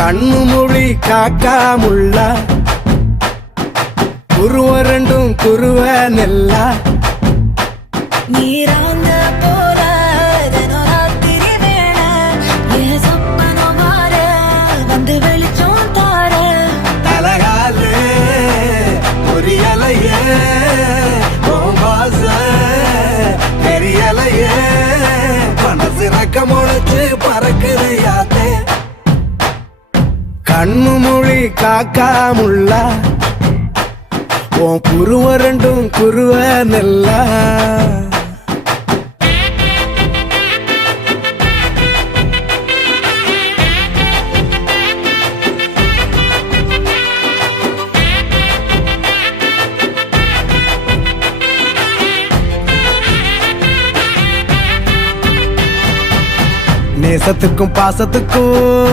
கண்ணு மொழி காக்காமுள்ள குருவ ரெண்டும் குருவ நெல்லா நீராங்க போல ராத்திரி வேண என் சொப்பனம் மாற வந்து வெளிச்சம் தார தலகாலே பொரியலையே வாச பெரியலையே மனசு ரக்க முளைச்சு பறக்குது யாத்தே கண்ணு மொழி காக்காமுள்ள உன் குருவ ரெண்டும் குருவ நெல்லா நேசத்துக்கும் பாசத்துக்கும்